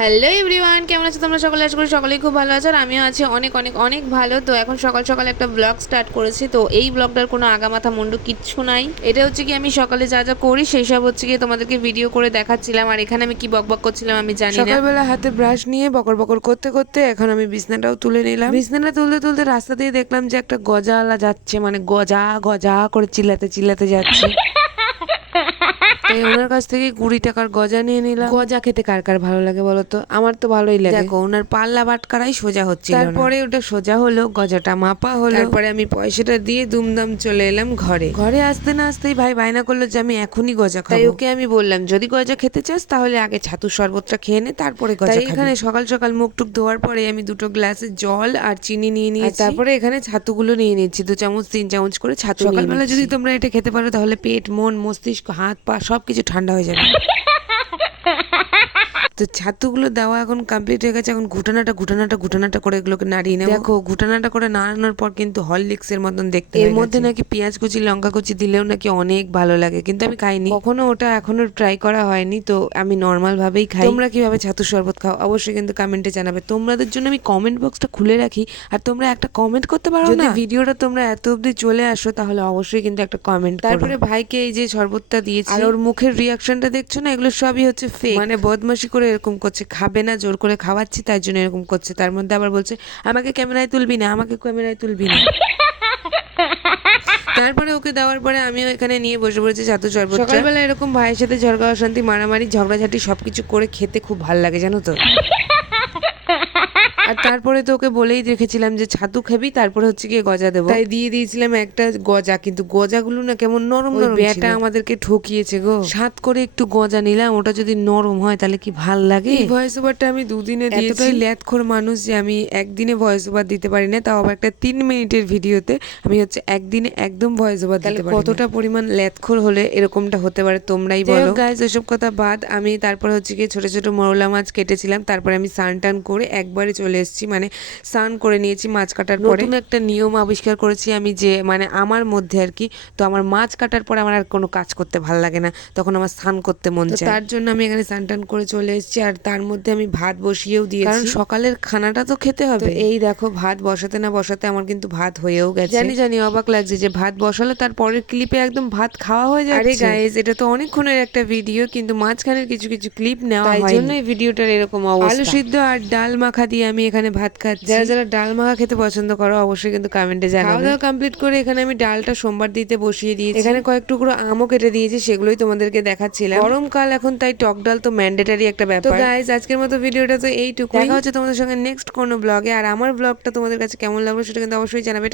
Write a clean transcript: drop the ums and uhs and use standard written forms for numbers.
Hello everyone, কেমন আছো তোমরা সকলে? আশা করি সকলেই খুব ভালো আছো আর আমিও আছি অনেক অনেক অনেক ভালো। তো এখন সকাল সকাল একটা ব্লগ স্টার্ট করেছি। তো এই ব্লগটার কোনো আগামাথা মুন্ডু কিচ্ছু নাই। এটা হচ্ছে কি আমি সকালে যা যা করি সেই সব হচ্ছে কি তোমাদেরকে ভিডিও করে দেখাচ্ছিলাম। আর এখানে আমি কি বকবক করছিলাম আমি জানি না। সকালবেলা হাতে ব্রাশ নিয়ে বকর বকর করতে করতে এখন আমি বিছনাটাও তুলে নিলাম। বিছনাটা তুলতে তুলতে রাস্তা দিয়ে দেখলাম যে একটা গজাওয়ালা যাচ্ছে, মানে গজা গজা করে চিল্লাতে চিল্লাতে যাচ্ছে। তাই ওনার কাছ থেকে 20 টাকার গজা নিয়ে নিলাম। গজা খেতে কার কার ভালো লাগে বলো তো? আমার তো ভালোই লাগে। দেখো ওনার পাল্লা বাটকারাই সোজা হচ্ছে, তারপরে ওটা সোজা হলো, গজাটা মাপা হলো, তারপরে আমি পয়সাটা দিয়ে দুমদাম চলে এলাম ঘরে। ঘরে আসতে না আসতেই ভাই বায়না করলো যে আমি এখনই গজা খাবো। তাই ওকে আমি বললাম যদি গজা খেতে চাস তাহলে আগে ছাতুর শরবতটা খেয়ে নে, তারপরে গজা খাবি। এখানে সকাল সকাল মুখ টুক ধোয়ার পরে আমি 2টো গ্লাসে জল আর চিনি নিয়ে নিয়েছি। তারপরে এখানে ছাতুগুলো নিয়ে নিচ্ছি, 2 চামচ 3 চামচ করে ছাতু। সকালবেলা যদি তোমরা এটা খেতে পারো তাহলে পেট মন মস্তিষ্ক হাত পা সবকিছু ঠান্ডা হয়ে যাবে। তো ছাতুগুলো দেওয়া এখন কমপ্লিট হয়ে গেছে। এখন ঘুটানাটা করে এগুলোকে নাড়িয়ে নেবো। দেখো ঘুটানাটা করে নাড়ানোর পর কিন্তু হরলিক্স এর মতন দেখতে। এর মধ্যে নাকি পেঁয়াজ কুচি লঙ্কা কুচি দিলেও নাকি অনেক ভালো লাগে, কিন্তু আমি খাইনি কখনো, ওটা এখনো ট্রাই করা হয়নি। তো আমি নর্মাল ভাবেই খাই। তোমরা কিভাবে ছাতুর শরবত খাও অবশ্যই কিন্তু কমেন্টে জানাবে। তোমাদের জন্য আমি কমেন্ট বক্সটা খুলে রাখি, আর তোমরা একটা কমেন্ট করতে পারো না? যদি ভিডিওটা তোমরা এত অবধি চলে আসো তাহলে অবশ্যই কিন্তু একটা কমেন্ট। তারপরে ভাইকে এই যে শরবতটা দিয়েছি আর ওর মুখের রিয়াকশনটা দেখছো না, এগুলো সবই হচ্ছে ফেক, মানে বদমাশি করে এরকম করছে, খাবে না, জোর করে খাওয়াচ্ছি তাই জন্য এরকম করছে। তার মধ্যে আবার বলছে আমাকে ক্যামেরায় তুলবি না, আমাকে ক্যামেরায় তুলবি না। তারপরে ওকে দেওয়ার পরে আমিও এখানে নিয়ে বসে পড়েছি ছাতু শরবত। সকালবেলা এরকম ভাইয়ের সাথে ঝগড়া অশান্তি মারামারি ঝগড়াঝাটি সবকিছু করে খেতে খুব ভালো লাগে জানো তো। আর তারপরে তো ওকে বলেই রেখেছিলাম যে ছাতু খাবি, তারপরে হচ্ছে গিয়ে গজা দেবো, তাই দিয়ে দিয়েছিলাম একটা গজা। কিন্তু গজাগুলো না কেমন নরম নরম, বেটা আমাদেরকে ঠকিয়েছে গো। সাত করে একটু গজা নিলাম, ওটা যদি নরম হয় তাহলে কি ভাল লাগে। এই ভয়েস ওভারটা আমি 2 দিনে দিয়েছি। এতটাই ল্যাথখোর মানুষ যে আমি একদিনে ভয়েস ওভার দিতে পারি না, তাও আবার একটা 3 মিনিটের ভিডিওতে আমি হচ্ছে একদিনে একদম ভয়েস ওভার দিতে পারি। কতটা পরিমাণ ল্যাথখোর হলে এরকমটা হতে পারে তোমরাই বলো। গাইস ওসব কথা বাদ, আমি তারপরে হচ্ছে গিয়ে ছোট ছোট মরলা মাছ কেটেছিলাম। তারপরে আমি স্নান টান করে একবারে চলে এসেছি, মানে স্নান করে নিয়েছি মাছ কাটার পরে। নতুন একটা নিয়ম আবিষ্কার করেছি আমি, যে মানে আমার মধ্যে আর কি। তো আমার মাছ কাটার পরে আমার আর কোনো কাজ করতে ভালো লাগে না, তখন আমার স্নান করতে মন চায়। তার জন্য আমি এখানে স্নান টান করে চলে এসেছি। আর তার মধ্যে আমি ভাত বসিয়েও দিয়েছি, কারণ সকালের খানাটা তো খেতে হবে। এই দেখো ভাত বসাতে না বসাতে আমার কিন্তু ভাত হয়েও গেছে। জানি অবাক লাগছে যে ভাত বসালে তার পরের ক্লিপে একদম ভাত খাওয়া হয়ে যাচ্ছে। আরে গাইস এটা তো অনেকক্ষণের একটা ভিডিও, কিন্তু মাঝখানের কিছু কিছু ক্লিপ নেওয়া হয়, তাই জন্য এই ভিডিওটার এরকম অবস্থা। আলু সিদ্ধ আর ডাল মাখা দিয়ে আমি এখানে ভাত খাচ্ছি। যারা যারা ডাল মাখা খেতে পছন্দ করো অবশ্যই কিন্তু কমেন্টে জানাবে। খাওয়া দাওয়া কমপ্লিট করে এখানে আমি ডালটা সোমবার দিতে বসিয়ে দিয়েছি। এখানে কয়েক টুকরো আমও কেটে দিয়েছি, সেগুলোই তোমাদেরকে দেখাচ্ছিলাম। গরমকাল এখন, তাই টক ডাল তো ম্যান্ডেটারি একটা ব্যাপার। তো গাইস আজকের মতো ভিডিওটা তো এইটুকু। দেখা হচ্ছে তোমাদের সঙ্গে নেক্সট কোনো ব্লগে। আর আমার ব্লগটা তোমাদের কাছে কেমন লাগলো সেটা কিন্তু অবশ্যই জানাবে।